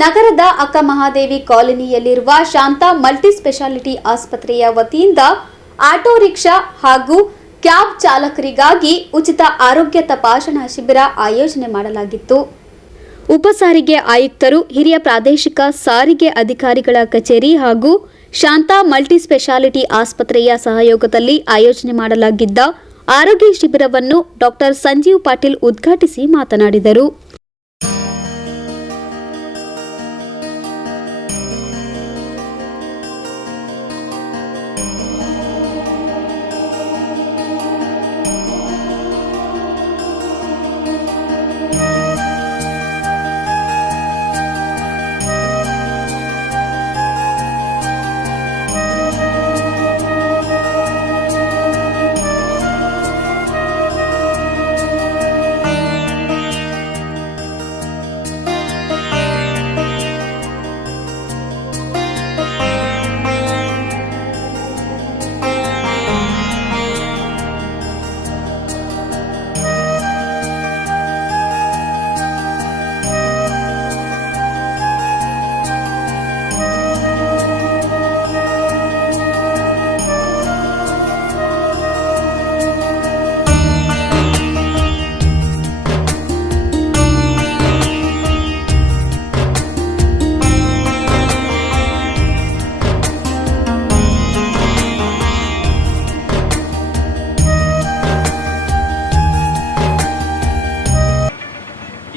ನಗರದ Akkamahadevi ಕಾಲೋನಿಯಲ್ಲಿರುವ Shanta multi speciality ಆಸ್ಪತ್ರೆಯ ವತಿಯಿಂದ ಆಟೋ ರಿಕ್ಷಾ ಹಾಗೂ ಕ್ಯಾಬ್ ಚಾಲಕರಿಗಾಗಿ ಉಚಿತ ಆರೋಗ್ಯ ತಪಾಸಣಾ ಶಿಬಿರ ಆಯೋಜನೆ ಮಾಡಲಾಗಿತ್ತು. ಉಪ ಸಾರಿಗೆ ಆಯುಕ್ತರು, ಹಿರಿಯ ಪ್ರಾದೇಶಿಕ ಸಾರಿಗೆ ಅಧಿಕಾರಿಗಳ ಕಚೇರಿ ಹಾಗೂ ಶಾಂತಾ ಮಲ್ಟಿ ಸ್ಪೆಷಾಲಿಟಿ ಆಸ್ಪತ್ರೆಯ ಸಹಯೋಗದಲ್ಲಿ ಆಯೋಜನೆ ಮಾಡಲಾಗಿದ್ದ ಆರೋಗ್ಯ ಶಿಬಿರವನ್ನು ಡಾಕ್ಟರ್ ಸಂಜೀವ್ ಪಾಟೀಲ್ ಉದ್ಘಾಟಿಸಿ ಮಾತನಾಡಿದರು.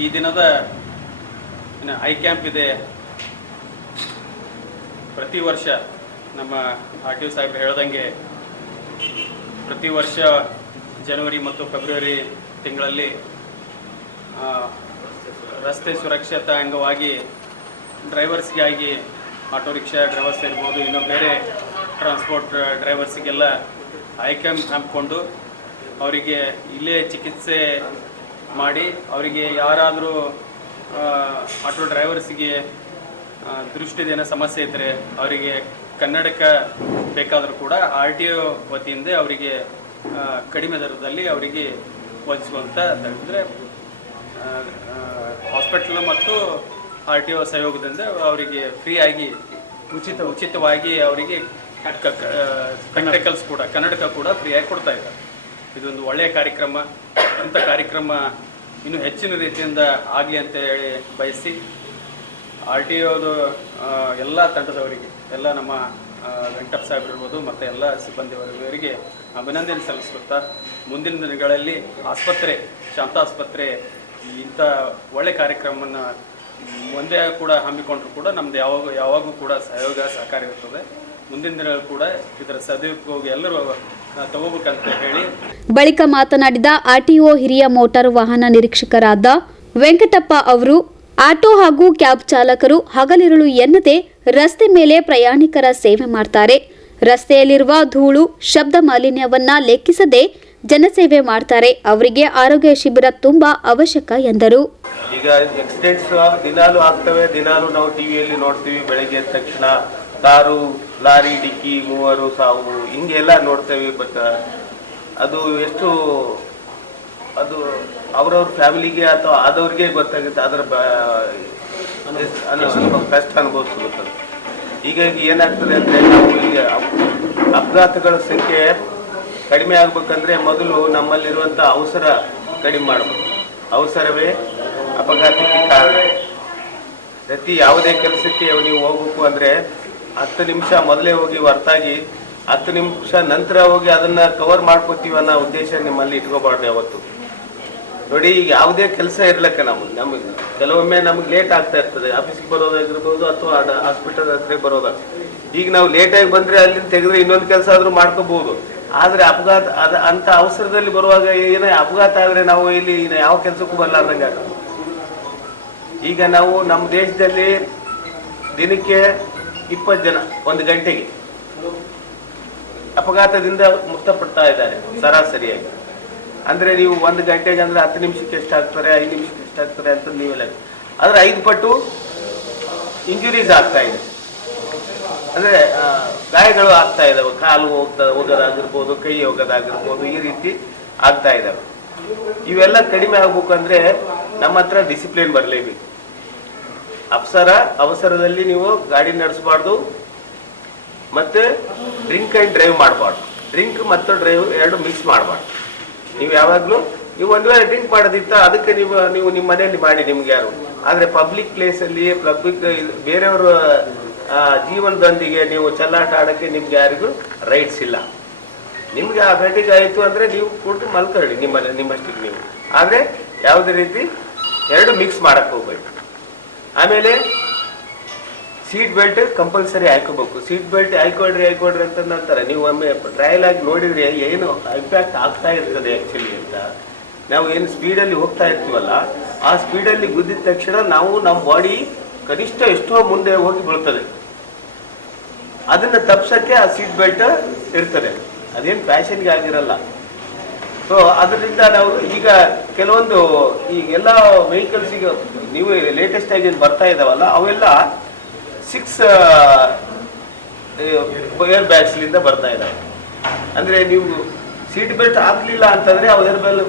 ಈ ದಿನದ ಐ ಕ್ಯಾಂಪ್ ಇದೆ. ಪ್ರತಿ ವರ್ಷ ನಮ್ಮ RTO ಸಾಹೇಬರು ಹೇಳ್ದಂಗೆ ಪ್ರತಿ ವರ್ಷ ಜನವರಿ ಮತ್ತು ಫೆಬ್ರವರಿ ತಿಂಗಳಲ್ಲಿ ರಸ್ತೆ ಸುರಕ್ಷತಾ ಅಂಗವಾಗಿ ಡ್ರೈವರ್ಸ್ಗಾಗಿ ಆಟೋ ರಿಕ್ಷಾ ಡ್ರೈವರ್ಸ್ ಇರ್ಬೋದು, ಇನ್ನೂ ಬೇರೆ ಟ್ರಾನ್ಸ್ಪೋರ್ಟ್ ಡ್ರೈವರ್ಸಿಗೆಲ್ಲ ಐ ಕ್ಯಾಂಪ್ ಹಮ್ಮಿಕೊಂಡು ಅವರಿಗೆ ಇಲ್ಲೇ ಚಿಕಿತ್ಸೆ ಮಾಡಿ, ಅವರಿಗೆ ಯಾರಾದರೂ ಆಟೋ ಡ್ರೈವರ್ಸಿಗೆ ದೃಷ್ಟಿದ ಏನೋ ಸಮಸ್ಯೆ ಇದ್ದರೆ ಅವರಿಗೆ ಕನ್ನಡಕ ಬೇಕಾದರೂ ಕೂಡ RTO ವತಿಯಿಂದ ಅವರಿಗೆ ಕಡಿಮೆ ದರದಲ್ಲಿ ಅವರಿಗೆ ಒದಗಿಸುವಂಥ ಅಂದರೆ ಹಾಸ್ಪಿಟಲ್ ಮತ್ತು RTO ಸಹಯೋಗದಿಂದ ಅವರಿಗೆ ಫ್ರೀಯಾಗಿ ಉಚಿತವಾಗಿ ಅವರಿಗೆ ಸ್ಪೆಕ್ಟಕಲ್ಸ್ ಕೂಡ ಕನ್ನಡಕ ಕೂಡ ಫ್ರೀಯಾಗಿ ಕೊಡ್ತಾ ಇದ್ದಾರೆ. ಇದೊಂದು ಒಳ್ಳೆಯ ಕಾರ್ಯಕ್ರಮ. ಇಂಥ ಕಾರ್ಯಕ್ರಮ ಇನ್ನೂ ಹೆಚ್ಚಿನ ರೀತಿಯಿಂದ ಆಗಲಿ ಅಂತ ಹೇಳಿ ಬಯಸಿ RTOದು ಎಲ್ಲ ತಂಡದವರಿಗೆ, ಎಲ್ಲ ನಮ್ಮ ವೆಂಕಟಪ್ಪ ಸಾಹೇಬ್ ಇರ್ಬೋದು ಮತ್ತು ಎಲ್ಲ ಸಿಬ್ಬಂದಿಯವರಿಗೆ ಅಭಿನಂದನೆ ಸಲ್ಲಿಸುತ್ತಾ, ಮುಂದಿನ ದಿನಗಳಲ್ಲಿ ಶಾಂತಾ ಆಸ್ಪತ್ರೆ ಇಂಥ ಒಳ್ಳೆ ಕಾರ್ಯಕ್ರಮವನ್ನು ಮುಂದೆ ಕೂಡ ಹಮ್ಮಿಕೊಂಡ್ರು ಕೂಡ ನಮ್ದು ಯಾವಾಗೂ ಕೂಡ ಸಹಕಾರ ಇರ್ತದೆ. ಮುಂದಿನ ದಿನಗಳು ಕೂಡ ಇದರ ಸದುಪಯೋಗ ಎಲ್ಲರೂ ತಗೋಬೇಕಂತ ಹೇಳಿ ಬಳಿಕ ಮಾತನಾಡಿದ RTO ಹಿರಿಯ ಮೋಟಾರ್ ವಾಹನ ನಿರೀಕ್ಷಕರಾದ ವೆಂಕಟಪ್ಪ ಅವರು, ಆಟೋ ಹಾಗೂ ಕ್ಯಾಬ್ ಚಾಲಕರು ಹಗಲಿರುಳು ಎನ್ನದೆ ರಸ್ತೆ ಮೇಲೆ ಪ್ರಯಾಣಿಕರ ಸೇವೆ ಮಾಡ್ತಾರೆ. ರಸ್ತೆಯಲ್ಲಿರುವ ಧೂಳು, ಶಬ್ದ ಮಾಲಿನ್ಯವನ್ನ ಲೆಕ್ಕಿಸದೆ ಜನಸೇವೆ ಮಾಡ್ತಾರೆ. ಅವರಿಗೆ ಆರೋಗ್ಯ ಶಿಬಿರ ತುಂಬಾ ಅವಶ್ಯಕ ಎಂದರು. ಈಗ ಆಕ್ಸಿಡೆಂಟ್ಸ್ ದಿನಾಲೂ ಆಗ್ತವೆ. ದಿನಾಲೂ ನಾವು ಟಿವಿಯಲ್ಲಿ ನೋಡ್ತೀವಿ. ಬೆಳಗ್ಗೆ ಎದ್ದ ತಕ್ಷಣ ಕಾರು, ಲಾರಿ ಡಿಕ್ಕಿ, 3 ಸಾವು ಹಿಂಗೆಲ್ಲ ನೋಡ್ತೇವೆ. ಬಟ್ ಅದು ಎಷ್ಟು ಅದು ಅವ್ರವ್ರ ಫ್ಯಾಮಿಲಿಗೆ ಅಥವಾ ಆದವ್ರಿಗೆ ಗೊತ್ತಾಗುತ್ತೆ. ಅದರ ಕಷ್ಟ ಅನುಭವಿಸ್ಬೇಕು. ಹೀಗಾಗಿ ಏನಾಗ್ತದೆ ಅಂದರೆ ನಾವು ಈಗ ಅಪಘಾತಗಳ ಸಂಖ್ಯೆ ಕಡಿಮೆ ಆಗ್ಬೇಕಂದ್ರೆ ಮೊದಲು ನಮ್ಮಲ್ಲಿರುವಂಥ ಅವಸರ ಕಡಿಮೆ ಮಾಡಬೇಕು. ಅವಸರವೇ ಅಪಘಾತಕ್ಕೆ ಕಾರಣ. ಪ್ರತಿ ಯಾವುದೇ ಕೆಲಸಕ್ಕೆ ನೀವು ಹೋಗ್ಬೇಕು ಅಂದರೆ 10 ನಿಮಿಷ ಮೊದಲೇ ಹೋಗಿ ಹೊರತಾಗಿ 10 ನಿಮಿಷ ನಂತರ ಹೋಗಿ ಅದನ್ನ ಕವರ್ ಮಾಡ್ಕೋತೀವಿ ಅನ್ನೋ ಉದ್ದೇಶ ನಿಮ್ಮಲ್ಲಿ ಇಟ್ಕೋಬಾರ್ದು ಯಾವತ್ತು. ನೋಡಿ, ಈಗ ಯಾವುದೇ ಕೆಲಸ ಇರ್ಲಕ್ಕ ನಮಗೆ ಕೆಲವೊಮ್ಮೆ ನಮ್ಗೆ ಲೇಟ್ ಆಗ್ತಾ ಇರ್ತದೆ. ಆಫೀಸ್ಗೆ ಬರೋದಾಗಿರ್ಬೋದು ಅಥವಾ ಹಾಸ್ಪಿಟಲ್ ಹತ್ರ ಬರೋದಾಗ. ಈಗ ನಾವು ಲೇಟಾಗಿ ಬಂದರೆ ಅಲ್ಲಿಂದ ತೆಗೆದ್ರೆ ಇನ್ನೊಂದು ಕೆಲಸ ಆದರೂ ಮಾಡ್ಕೋಬಹುದು. ಆದರೆ ಅಪಘಾತ ಅಂತ ಅವಸರದಲ್ಲಿ ಬರುವಾಗ ಏನೇ ಅಪಘಾತ ಆದರೆ ನಾವು ಇಲ್ಲಿ ಯಾವ ಕೆಲಸಕ್ಕೂ ಬರಲಾರ್ದಂಗೆ ಆಗುತ್ತೆ. ಈಗ ನಾವು ನಮ್ಮ ದೇಶದಲ್ಲಿ ದಿನಕ್ಕೆ 20 ಜನ 1 ಗಂಟೆಗೆ ಅಪಘಾತದಿಂದ ಮುಕ್ತಪಡ್ತಾ ಇದ್ದಾರೆ ಸರಾಸರಿಯಾಗಿ. ಅಂದರೆ ನೀವು 1 ಗಂಟೆಗೆ ಅಂದರೆ 10 ನಿಮಿಷಕ್ಕೆ ಎಷ್ಟಾಗ್ತಾರೆ, 5 ನಿಮಿಷಕ್ಕೆ ಎಷ್ಟಾಗ್ತಾರೆ ಅಂತ ನೀವೆಲ್ಲ. ಆದರೆ 5 ಪಟ್ಟು ಇಂಜುರೀಸ್ ಆಗ್ತಾ ಇದೆ. ಅಂದರೆ ಗಾಯಗಳು ಆಗ್ತಾ ಇದಾವೆ. ಕಾಲು ಹೋಗೋದಾಗಿರ್ಬೋದು, ಕೈ ಹೋಗೋದಾಗಿರ್ಬೋದು, ಈ ರೀತಿ ಆಗ್ತಾ ಇದಾವೆ. ಇವೆಲ್ಲ ಕಡಿಮೆ ಆಗ್ಬೇಕಂದ್ರೆ ನಮ್ಮ ಹತ್ರ ಡಿಸಿಪ್ಲಿನ್ ಬರಲೇಬೇಕು. ಅವಸರದಲ್ಲಿ ನೀವು ಗಾಡಿ ನಡೆಸಬಾರ್ದು, ಮತ್ತೆ ಡ್ರಿಂಕ್ ಆ್ಯಂಡ್ ಡ್ರೈವ್ ಮಾಡಬಾರ್ದು. ಡ್ರಿಂಕ್ ಮತ್ತು ಡ್ರೈವ್ ಎರಡು ಮಿಕ್ಸ್ ಮಾಡಬಾರ್ದು. ನೀವು ಯಾವಾಗಲೂ ನೀವು ಒಂದು ವೇಳೆ ಡ್ರಿಂಕ್ ಮಾಡೋದಿತ್ತ ಅದಕ್ಕೆ ನೀವು ನಿಮ್ಮ ಮನೆಯಲ್ಲಿ ಮಾಡಿ, ನಿಮ್ಗೆ ಯಾರು. ಆದರೆ ಪಬ್ಲಿಕ್ ಪ್ಲೇಸಲ್ಲಿ ಬೇರೆಯವರು ಜೀವನದೊಂದಿಗೆ ನೀವು ಚೆಲ್ಲಾಟ ಆಡೋಕ್ಕೆ ನಿಮ್ಗೆ ಯಾರಿಗೂ ರೈಟ್ಸ್ ಇಲ್ಲ. ನಿಮ್ಗೆ ಆ ಬೆಟ್ಟಿಗೆ ಆಯಿತು ಅಂದರೆ ನೀವು ಕೊಟ್ಟು ಮಲ್ಕೊಳ್ಳಿ ನಿಮ್ಮಷ್ಟಿಗೆ ನೀವು. ಆದರೆ ಯಾವುದೇ ರೀತಿ ಎರಡು ಮಿಕ್ಸ್ ಮಾಡಕ್ಕೆ ಹೋಗ್ಬೇಕು. ಆಮೇಲೆ ಸೀಟ್ ಬೆಲ್ಟ್ ಕಂಪಲ್ಸರಿ ಹಾಕೋಬೇಕು. ಸೀಟ್ ಬೆಲ್ಟ್ ಹಾಕೊಳ್ರಿ ಅಂತ ಅಂತಾರೆ. ನೀವು ಒಮ್ಮೆ ಟ್ರಯಲ್ ಆಗಿ ನೋಡಿದ್ರೆ ಏನು ಇಂಪ್ಯಾಕ್ಟ್ ಆಗ್ತಾ ಇರ್ತದೆ ಆ್ಯಕ್ಚುಲಿ ಅಂತ. ನಾವು ಏನು ಸ್ಪೀಡಲ್ಲಿ ಹೋಗ್ತಾ ಇರ್ತೀವಲ್ಲ, ಆ ಸ್ಪೀಡಲ್ಲಿ ಗುದ್ದಿದ ತಕ್ಷಣ ನಮ್ಮ ಬಾಡಿ ಕನಿಷ್ಠ ಎಷ್ಟೋ ಮುಂದೆ ಹೋಗಿ ಬೀಳ್ತದೆ. ಅದನ್ನು ತಪ್ಸಕ್ಕೆ ಆ ಸೀಟ್ ಬೆಲ್ಟ್ ಇರ್ತದೆ, ಅದೇನು ಫ್ಯಾಷನ್ಗೆ ಆಗಿರಲ್ಲ. ಸೊ ಅದರಿಂದ ನಾವು ಈಗ ಕೆಲವೊಂದು ಈಗೆಲ್ಲ ವೆಹಿಕಲ್ಸಿಗೆ ನೀವು ಲೇಟೆಸ್ಟ್ ಆಗಿ ಏನು ಬರ್ತಾ ಇದ್ದಾವಲ್ಲ, ಅವೆಲ್ಲ 6 ಏರ್ ಬ್ಯಾಗ್ಸ್ಲಿಂದ ಬರ್ತಾ ಇದ್ದಾವೆ. ಅಂದರೆ ನೀವು ಸೀಟ್ ಬೆಲ್ಟ್ ಹಾಕಲಿಲ್ಲ ಅಂತಂದರೆ ಅವು ಏರ್ ಬ್ಯಾಗ್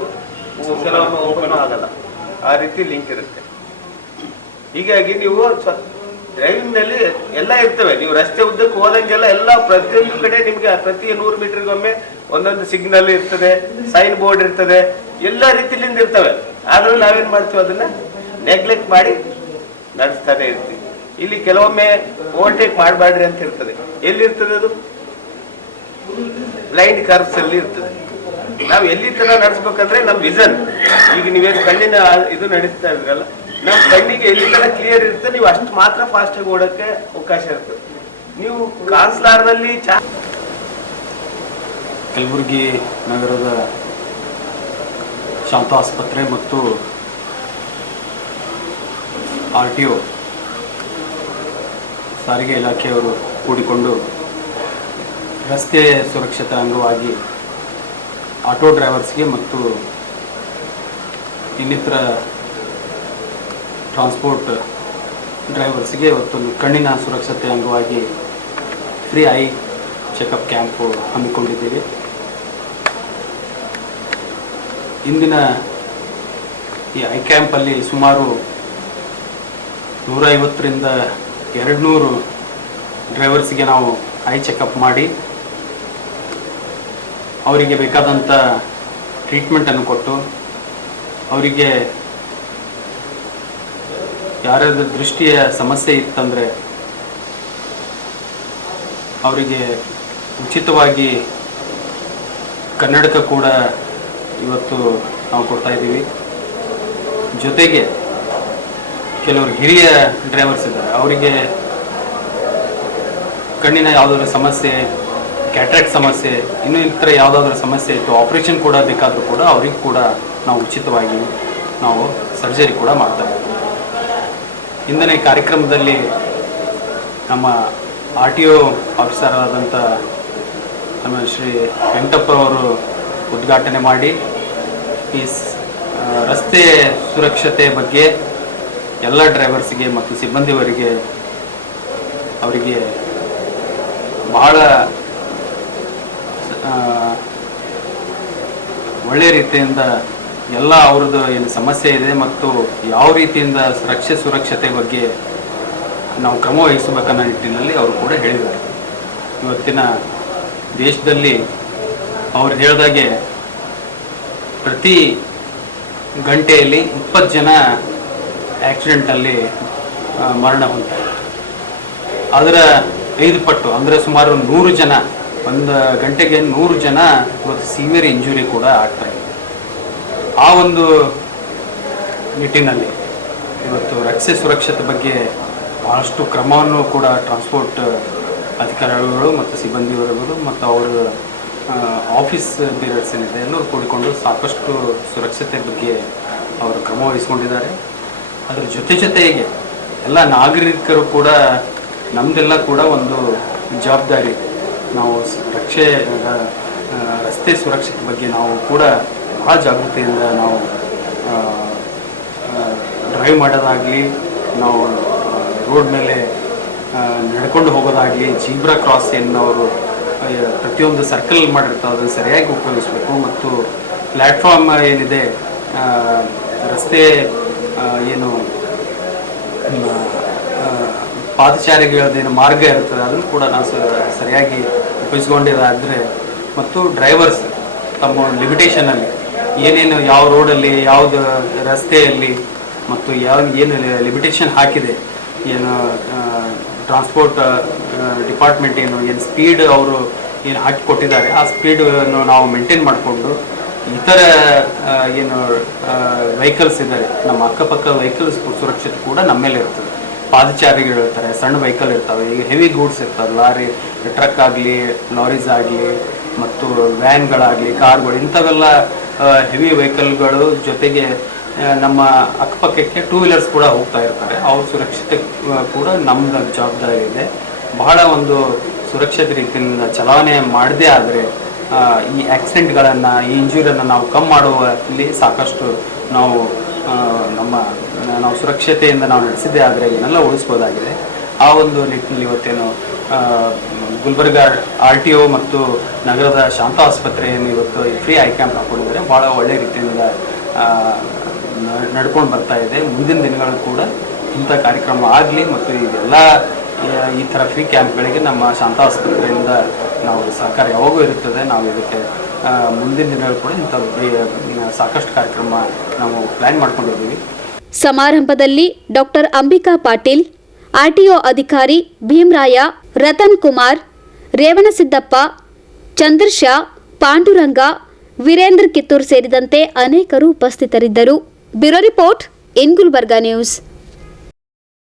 ಕೆಲವೊಮ್ಮೆ ಓಪನ್ ಆಗಲ್ಲ, ಆ ರೀತಿ ಲಿಂಕ್ ಇರುತ್ತೆ. ಹೀಗಾಗಿ ನೀವು ಡ್ರೈವಿಂಗ್ನಲ್ಲಿ ಎಲ್ಲ ಇರ್ತವೆ. ನೀವು ರಸ್ತೆ ಉದ್ದಕ್ಕೂ ಹೋದಂಗೆಲ್ಲ ಪ್ರತಿಯೊಂದು ಕಡೆ ನಿಮಗೆ ಪ್ರತಿ 100 ಮೀಟರ್ಗೊಮ್ಮೆ ಒಂದೊಂದು ಸಿಗ್ನಲ್ ಇರ್ತದೆ, ಸೈನ್ ಬೋರ್ಡ್ ಇರ್ತದೆ, ಎಲ್ಲ ರೀತಿಲಿಂದ ಇರ್ತವೆ. ಆದರೂ ನಾವೇನು ಮಾಡ್ತೀವಿ, ಅದನ್ನು ನೆಗ್ಲೆಕ್ಟ್ ಮಾಡಿ ನಡೆಸ್ತಾನೆ ಇರ್ತೀವಿ. ಇಲ್ಲಿ ಕೆಲವೊಮ್ಮೆ ಓವರ್ಟೇಕ್ ಮಾಡಬೇಡ್ರಿ ಅಂತ ಇರ್ತದೆ. ಎಲ್ಲಿರ್ತದೆ ಅದು? ಬ್ಲೈಂಡ್ ಕರ್ವ್ಸ್ ಅಲ್ಲಿ ಇರ್ತದೆ. ನಾವು ಎಲ್ಲಿ ತರ ನಡೆಸ್ಬೇಕಂದ್ರೆ ನಮ್ಮ ವಿಷನ್, ಈಗ ನೀವೇನು ಕಣ್ಣಿನ ಇದು ನಡೆಸ್ತಾ ಇದ್ರಲ್ಲ, ನಮ್ಮ ಕಣ್ಣಿಗೆ ಎಲ್ಲಿ ತರ ಕ್ಲಿಯರ್ ಇರುತ್ತೆ, ನೀವು ಅಷ್ಟು ಮಾತ್ರ ಫಾಸ್ಟ್ ಆಗಿ ಓಡೋಕ್ಕೆ ಅವಕಾಶ ಇರ್ತದೆ. ನೀವು ಕಾನ್ಸ್ಲಾರದಲ್ಲಿ ಕಲಬುರಗಿ ನಗರದ ಶಾಂತ ಆಸ್ಪತ್ರೆ ಮತ್ತು RTO ಸಾರಿಗೆ ಇಲಾಖೆಯವರು ಕೂಡಿಕೊಂಡು ರಸ್ತೆ ಸುರಕ್ಷತೆ ಅಂಗವಾಗಿ ಆಟೋ ಡ್ರೈವರ್ಸ್ಗೆ ಮತ್ತು ಇನ್ನಿತರ ಟ್ರಾನ್ಸ್ಪೋರ್ಟ್ ಡ್ರೈವರ್ಸ್ಗೆ ಇವತ್ತು ಕಣ್ಣಿನ ಸುರಕ್ಷತೆ ಅಂಗವಾಗಿ ಫ್ರೀ ಐ ಚೆಕಪ್ ಕ್ಯಾಂಪು ಹಮ್ಮಿಕೊಂಡಿದ್ದೀವಿ. ಇಂದಿನ ಈ ಐ ಕ್ಯಾಂಪಲ್ಲಿ ಸುಮಾರು 150ರಿಂದ 200 ಡ್ರೈವರ್ಸ್ಗೆ ನಾವು ಐ ಚೆಕಪ್ ಮಾಡಿ ಅವರಿಗೆ ಬೇಕಾದಂಥ ಟ್ರೀಟ್ಮೆಂಟನ್ನು ಕೊಟ್ಟು, ಅವರಿಗೆ ಯಾರಾದರೂ ದೃಷ್ಟಿಯ ಸಮಸ್ಯೆ ಇತ್ತಂದರೆ ಅವರಿಗೆ ಉಚಿತವಾಗಿ ಕನ್ನಡಕ ಕೂಡ ಇವತ್ತು ನಾವು ಕೊಡ್ತಾ ಇದ್ದೀವಿ. ಜೊತೆಗೆ ಕೆಲವರು ಹಿರಿಯ ಡ್ರೈವರ್ಸ್ ಇದ್ದಾರೆ, ಅವರಿಗೆ ಕಣ್ಣಿನ ಯಾವುದಾದ್ರೂ ಸಮಸ್ಯೆ, ಕ್ಯಾಟ್ರಾಕ್ಟ್ ಸಮಸ್ಯೆ, ಇನ್ನೂ ಇತರ ಯಾವುದಾದ್ರೂ ಸಮಸ್ಯೆ ಇತ್ತು, ಆಪರೇಷನ್ ಕೂಡ ಬೇಕಾದರೂ ಕೂಡ ಅವ್ರಿಗೆ ಕೂಡ ನಾವು ಉಚಿತವಾಗಿ ನಾವು ಸರ್ಜರಿ ಕೂಡ ಮಾಡ್ತಾ ಇದ್ದೀವಿ. ಇಂದಿನ ಕಾರ್ಯಕ್ರಮದಲ್ಲಿ ನಮ್ಮ RTO ಆಫೀಸರ್ ಆದಂಥ ನಮ್ಮ ಶ್ರೀ ವೆಂಕಟಪ್ಪ ಅವರು ಉದ್ಘಾಟನೆ ಮಾಡಿ ಈ ರಸ್ತೆ ಸುರಕ್ಷತೆ ಬಗ್ಗೆ ಎಲ್ಲ ಡ್ರೈವರ್ಸ್ಗೆ ಮತ್ತು ಸಿಬ್ಬಂದಿಯವರಿಗೆ ಅವರಿಗೆ ಬಹಳ ಒಳ್ಳೆಯ ರೀತಿಯಿಂದ ಎಲ್ಲ ಅವ್ರದ್ದು ಏನು ಸಮಸ್ಯೆ ಇದೆ ಮತ್ತು ಯಾವ ರೀತಿಯಿಂದ ಸುರಕ್ಷತೆ ಬಗ್ಗೆ ನಾವು ಕ್ರಮ ವಹಿಸಬೇಕನ್ನೋ ನಿಟ್ಟಿನಲ್ಲಿ ಅವರು ಕೂಡ ಹೇಳಿದ್ದಾರೆ. ಇವತ್ತಿನ ದೇಶದಲ್ಲಿ ಅವ್ರು ಹೇಳಿದಾಗೆ ಪ್ರತಿ ಗಂಟೆಯಲ್ಲಿ 20 ಜನ ಆಕ್ಸಿಡೆಂಟಲ್ಲಿ ಮರಣ ಹೊಂದ್ತಾರೆ. ಅದರ 5 ಪಟ್ಟು ಅಂದರೆ ಸುಮಾರು 100 ಜನ, ಒಂದು ಗಂಟೆಗೆ 100 ಜನ ಇವತ್ತು ಸಿವಿಯರ್ ಇಂಜುರಿ ಕೂಡ ಆಗ್ತಾ ಇದೆ. ಆ ಒಂದು ನಿಟ್ಟಿನಲ್ಲಿ ಇವತ್ತು ರಸ್ತೆ ಸುರಕ್ಷತೆ ಬಗ್ಗೆ ಬಹಳಷ್ಟು ಕ್ರಮವನ್ನು ಕೂಡ ಟ್ರಾನ್ಸ್ಪೋರ್ಟ್ ಅಧಿಕಾರಿಗಳು ಮತ್ತು ಸಿಬ್ಬಂದಿವರುಗಳು ಮತ್ತು ಅವರ ಆಫೀಸ್ ಬೇರರ್ಸ್ ಏನಿದೆ ಎಲ್ಲರೂ ಕೂಡಿಕೊಂಡು ಸಾಕಷ್ಟು ಸುರಕ್ಷತೆ ಬಗ್ಗೆ ಅವರು ಕ್ರಮ ವಹಿಸ್ಕೊಂಡಿದ್ದಾರೆ. ಅದರ ಜೊತೆಗೆ ಎಲ್ಲ ನಾಗರಿಕರು ಕೂಡ ನಮ್ಮದೆಲ್ಲ ಕೂಡ ಒಂದು ಜವಾಬ್ದಾರಿ, ನಾವು ರಸ್ತೆ ಸುರಕ್ಷತೆ ಬಗ್ಗೆ ನಾವು ಕೂಡ ಭಾಳ ಜಾಗೃತಿಯಿಂದ ನಾವು ಡ್ರೈವ್ ಮಾಡೋದಾಗಲಿ, ನಾವು ರೋಡ್ ಮೇಲೆ ನಡ್ಕೊಂಡು ಹೋಗೋದಾಗಲಿ, ಜೀಬ್ರಾ ಕ್ರಾಸ್ ಏನು ಅವರು ಪ್ರತಿಯೊಂದು ಸರ್ಕಲ್ ಮಾಡಿರ್ತಾರೆ ಅದನ್ನು ಸರಿಯಾಗಿ ಉಪಯೋಗಿಸಬೇಕು. ಮತ್ತು ಪ್ಲ್ಯಾಟ್ಫಾರ್ಮ್ ಏನಿದೆ, ರಸ್ತೆ ಏನು ಪಾದಚಾರಿಗಳದ್ದೇನು ಮಾರ್ಗ ಇರ್ತದೆ ಅದನ್ನು ಕೂಡ ನಾವು ಸರಿಯಾಗಿ ಉಪಯೋಗಿಸ್ಕೊಂಡಿದ್ದಾದರೆ ಮತ್ತು ಡ್ರೈವರ್ಸ್ ತಮ್ಮ ಲಿಮಿಟೇಷನಲ್ಲಿ ಏನೇನು ಯಾವ ರೋಡಲ್ಲಿ ಯಾವುದು ರಸ್ತೆಯಲ್ಲಿ ಮತ್ತು ಏನು ಲಿಮಿಟೇಷನ್ ಹಾಕಿದೆ ಏನು ಟ್ರಾನ್ಸ್ಪೋರ್ಟ್ ಡಿಪಾರ್ಟ್ಮೆಂಟ್ ಏನು ಸ್ಪೀಡ್ ಅವರು ಏನು ಹಾಕಿಕೊಟ್ಟಿದ್ದಾರೆ ಆ ಸ್ಪೀಡನ್ನು ನಾವು ಮೇಂಟೈನ್ ಮಾಡಿಕೊಂಡು ಇತರ ಏನು ವೆಹಿಕಲ್ಸ್ ಇದ್ದಾರೆ ನಮ್ಮ ಅಕ್ಕಪಕ್ಕ ವೆಹಿಕಲ್ಸ್ ಸುರಕ್ಷತೆ ಕೂಡ ನಮ್ಮ ಮೇಲೆ ಇರ್ತದೆ. ಪಾದಚಾರಿಗಳು ಇರ್ತಾರೆ, ಸಣ್ಣ ವೆಹಿಕಲ್ ಇರ್ತವೆ, ಈಗ ಹೆವಿ ಗೂಡ್ಸ್ ಇರ್ತವೆ, ಲಾರಿ ಟ್ರಕ್ ಆಗಲಿ ಲಾರೀಸ್ ಆಗಲಿ ಮತ್ತು ವ್ಯಾನ್ಗಳಾಗಲಿ ಕಾರ್ಗಳು ಇಂಥವೆಲ್ಲ ಹೆವಿ ವೆಹಿಕಲ್ಗಳು ಜೊತೆಗೆ ನಮ್ಮ ಅಕ್ಕಪಕ್ಕಕ್ಕೆ ಟೂ ವೀಲರ್ಸ್ ಕೂಡ ಹೋಗ್ತಾ ಇರ್ತಾರೆ. ಅವ್ರ ಸುರಕ್ಷತೆ ಕೂಡ ನಮ್ಮದು ಜವಾಬ್ದಾರಿ ಇದೆ. ಬಹಳ ಒಂದು ಸುರಕ್ಷಿತ ರೀತಿಯಿಂದ ಚಲಾವಣೆ ಮಾಡದೇ ಆದರೆ ಈ ಆಕ್ಸಿಡೆಂಟ್ಗಳನ್ನು ಈ ಇಂಜುರಿಯನ್ನು ನಾವು ಕಮ್ಮಿ ಮಾಡುವಲ್ಲಿ ಸಾಕಷ್ಟು ನಾವು ನಾವು ಸುರಕ್ಷತೆಯಿಂದ ನಾವು ನಡೆಸಿದ್ದೇ ಆದರೆ ಇದನ್ನೆಲ್ಲ ಉಳಿಸ್ಬೋದಾಗಿದೆ. ಆ ಒಂದು ನಿಟ್ಟಿನಲ್ಲಿ ಇವತ್ತೇನು ಗುಲ್ಬರ್ಗ RTO ಮತ್ತು ನಗರದ ಶಾಂತ ಆಸ್ಪತ್ರೆಯನ್ನು ಇವತ್ತು ಫ್ರೀ ಐ ಕ್ಯಾಂಪ್ ಹಾಕೊಂಡಿದ್ದಾರೆ. ಭಾಳ ಒಳ್ಳೆಯ ರೀತಿಯಿಂದ ನಡ್ಕೊಂಡು ಬರ್ತಾ ಇದೆ. ಮುಂದಿನ ದಿನಗಳು ಕೂಡ ಇಂಥ ಕಾರ್ಯಕ್ರಮ ಆಗಲಿ ಮತ್ತು ಇದೆಲ್ಲ ಈ ಥರ ಫ್ರೀ ಕ್ಯಾಂಪ್ಗಳಿಗೆ ನಮ್ಮ ಶಾಂತ ಆಸ್ಪತ್ರೆಯಿಂದ ನಾವು ಸಹಕಾರ ಯಾವಾಗೂ ಇರುತ್ತದೆ. ನಾವು ಇದಕ್ಕೆ ಮುಂದಿನ ದಿನಗಳು ಕೂಡ ಇಂಥ ಸಾಕಷ್ಟು ಕಾರ್ಯಕ್ರಮ ನಾವು ಪ್ಲ್ಯಾನ್ ಮಾಡ್ಕೊಂಡಿದ್ದೀವಿ. ಸಮಾರಂಭದಲ್ಲಿ ಡಾಕ್ಟರ್ ಅಂಬಿಕಾ ಪಾಟೀಲ್, RTO ಅಧಿಕಾರಿ ಭೀಮರಾಯ, ರತನ್ ಕುಮಾರ್, ರೇವಣಸಿದ್ದಪ್ಪ, ಚಂದ್ರಶಾ, ಪಾಂಡುರಂಗ, ವೀರೇಂದ್ರ ಕಿತ್ತೂರ್ ಸೇರಿದಂತೆ ಅನೇಕರು ಉಪಸ್ಥಿತರಿದ್ದರು. Bureau report in Gulbarga news.